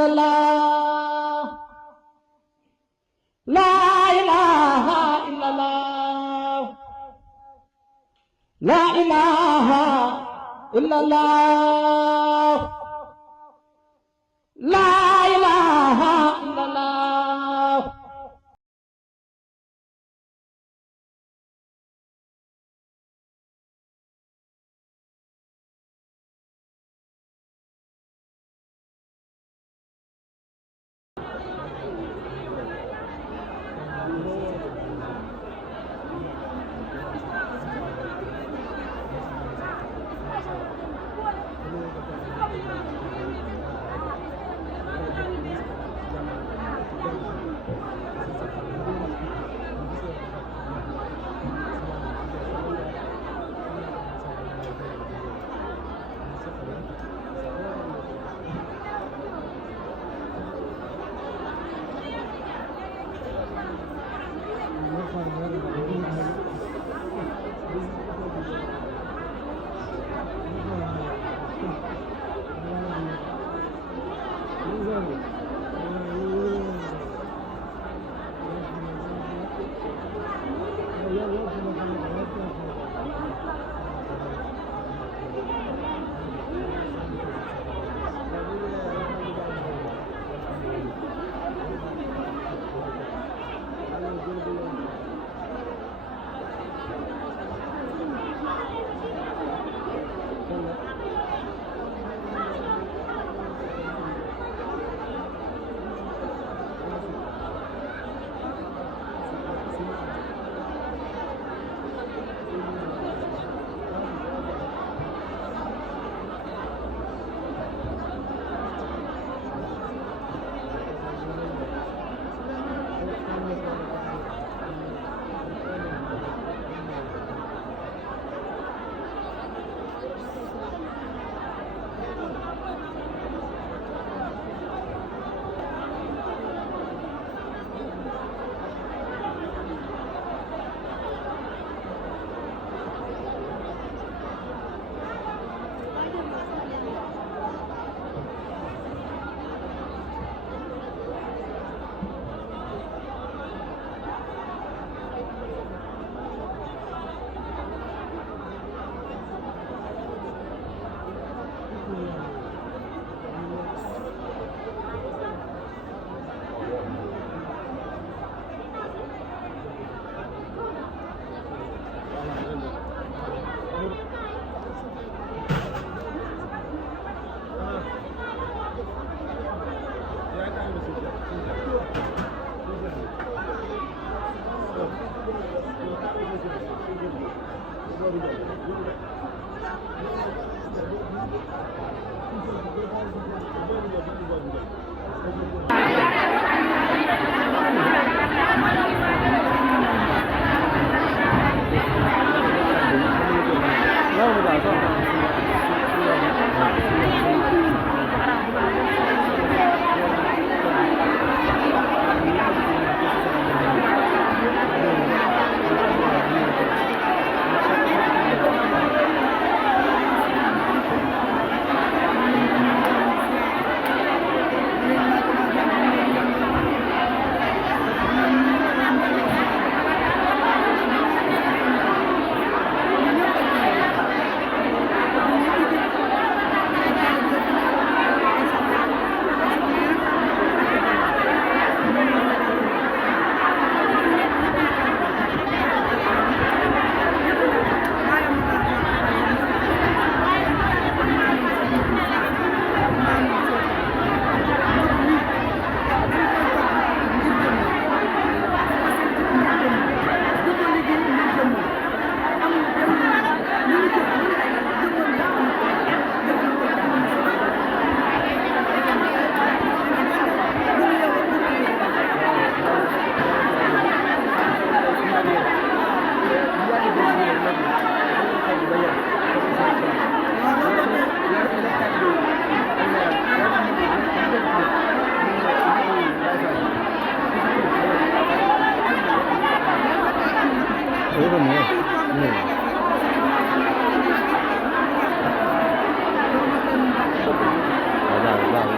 إلا الله لا إله إلا الله لا إله إلا الله لا إله إلا الله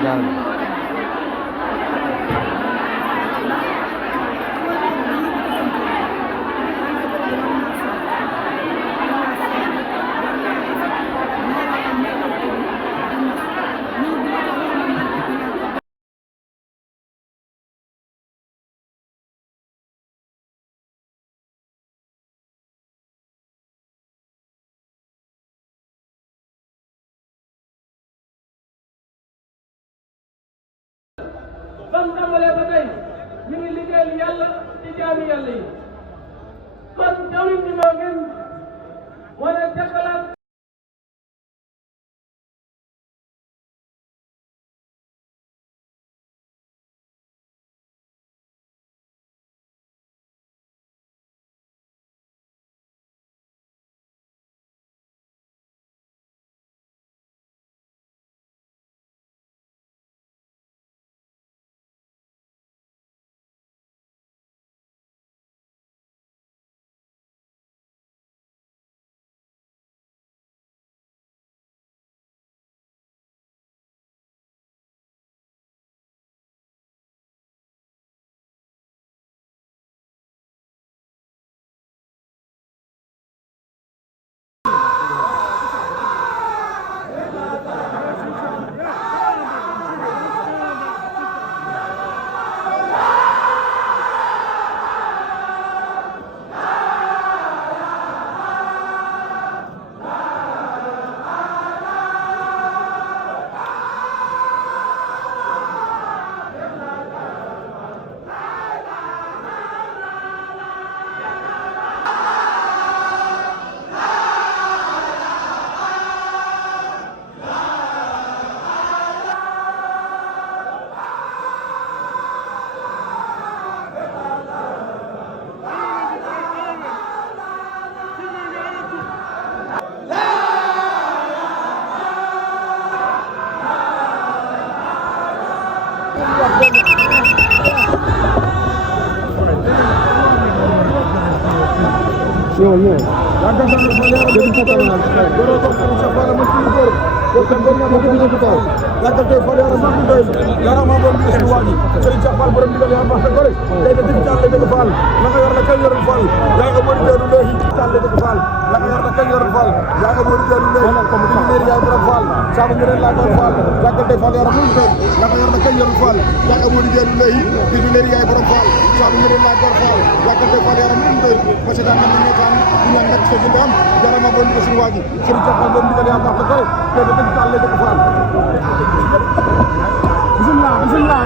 Dạ. ban tàmbalee ba tey ñu ngi liggéeyal yàlla ci jaami yàlla yi kon jawriñ bi moo ngeen moo ne tekkalaat ñëwal ñëwal. jërëjëf sa kanam naa yàggatee fa yàlla sax doy yàlla maa doon gis waa ji Serigne Cheikh Fall borom digal yaa baax gore day da dig tàlle dëgg Fall la nga yor la kay yorul Fall yaa nga mori deeru leehi tàlle dëgg Fall la nga yor la kay yorul Fall yaa nga mori deeru leehi comme leer yaay borom Fall saabu ngeen laa doon Fall yàggatee Fall yàlla mun doy la nga yor la kay yorul Fall yaa nga mori deeru leehi di leer yaay borom Fall saabu ngeen laa doon Fall yàggatee Fall yàlla mun doy parce que daan na ñu kan ñu ngat sa jënd am yàlla maa doon gis waa ji Serigne Cheikh Fall borom digal yaa baax gore day da dig tàlle dëgg Fall bismillah bismillah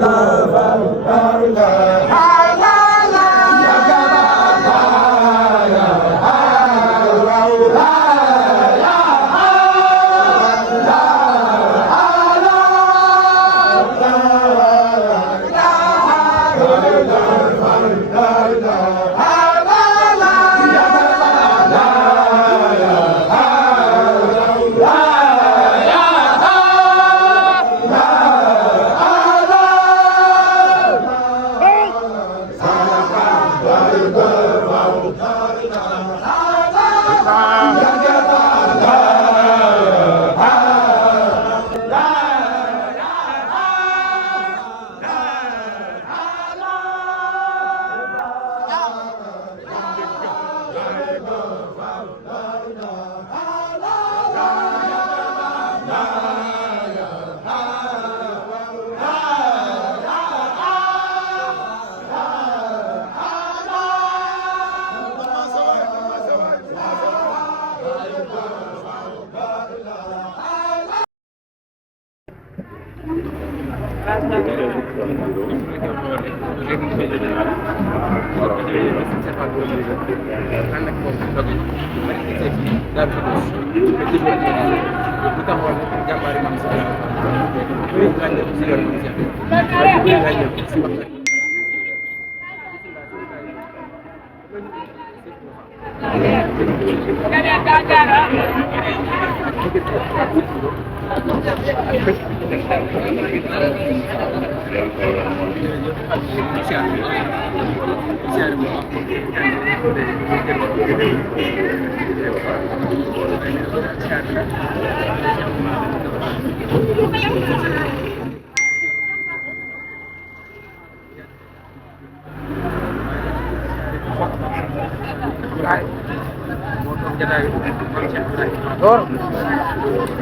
la la la la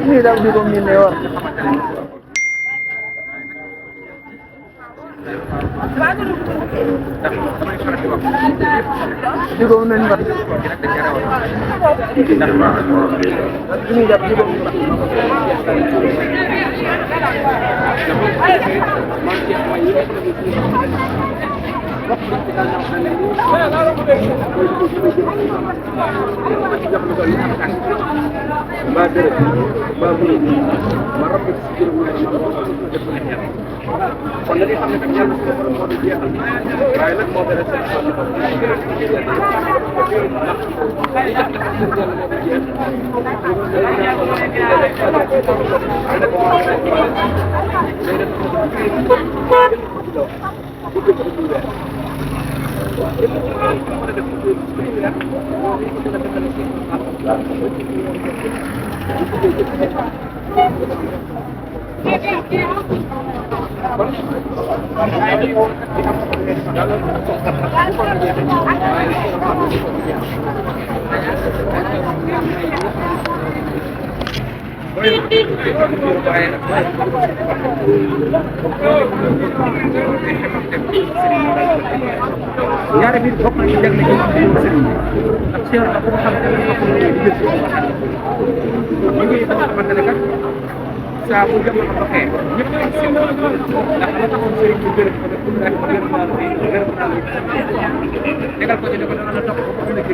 ini daw di ko min yo di ko nañ wat ini jap di ko ñaare bi bokk na ci jagle gi am sëriñ ak Cheikh ak ko xam ne ñu ngi xamante ne kat saa bu jamono doxee ñëpp ak seen ndax la taxoon sëriñ bi gërëm ko def ko gërëm naa tegal ko ci ne ko dana la topp ko xam ne ci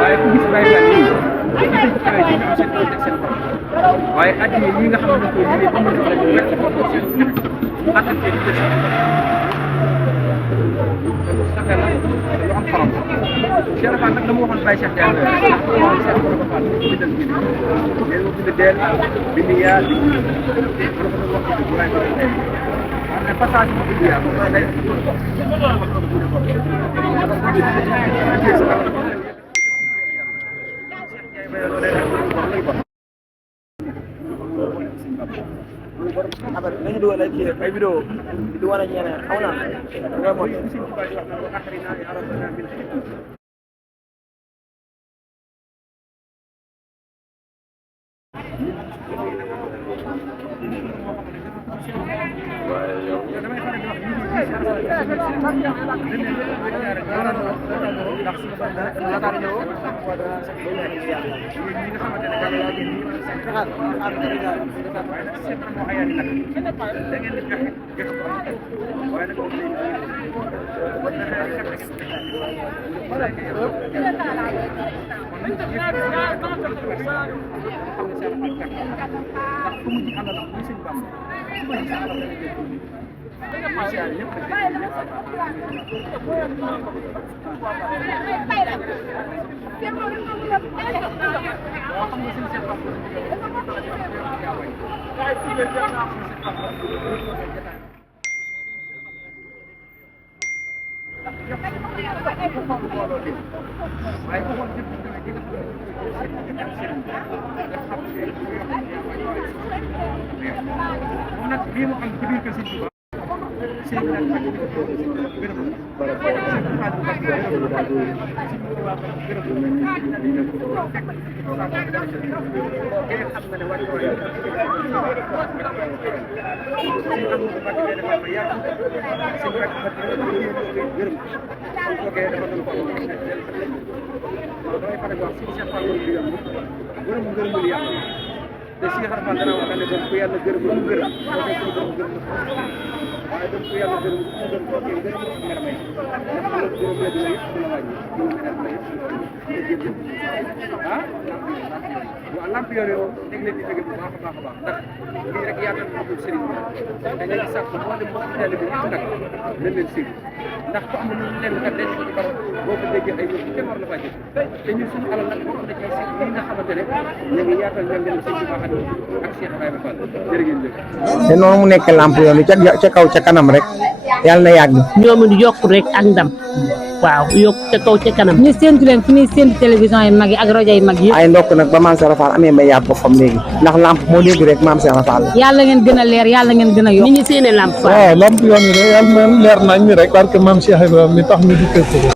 waaye ku gis bàyyi daal yi gis ci xale yi ñu seen ak seen bopp waaye àddina yi nga xam ne ko ñu am na la wér ko seen ak ak ci ci saxé la lu am xorom Cheikh Fall nag dama waxoon Baye Cheikh Diagne ndax ko wax Cheikh Fall Fall bindal bi leen mo bind del bind yaa di ko wax ci waaye ko ne passage bu bind yaa ko day abar nañu dugal ay vidéo di wane ñeneen xaw na nga mo te Cheikh Fall dana wax ne ko yàlla gërëm lu mu gërëm waaye donc yàlla gërëm gërëm ko kii gërëm ko nga may ndax juróom la dina yëpp dina wàññi juróom la yëpp ah waaw lamp yooyu moom dañ leen di bëgg bu baax a baax a baax ndax lii rek yaatal na ko sëriñ bi dañ leen di sàkk moo dem mbokk teel bi yëpp nag nañ leen sëriñ ndax ko amul lenn kat dañ ko ci barab boo ko déggee ay yëpp kenn war la faa jëf te ñun suñu alal nag bokk na ci lii nga xamante ne ñu ngi yaatal ñoom leen sëñ bi baax ak Cheikh Ibrahima Fall jërë ngeen jëf te noonu mu nekk lamp yoon ca kaw ca kanam rek yàlla na yàgg. ñoom it yokk rek ak ndam waaw yokk ca kaw ca kanam. ñu séntu leen fi ñuy séntu télévision yi mag yi ak rajo yi mag yi. ay ndokk nag ba maam Serap Fall amee mbay yaat boppam léegi ndax lamp moo léegi rek maam Serap Fall. yàlla ngeen gën a leer yàlla ngeen gën a yokk. ni ñu séenee lamp fa. waaw lamp yoon yi de yàlla na leer nañ mi rek parce que maam Cheikh Ibrahima mi tax ñu di kër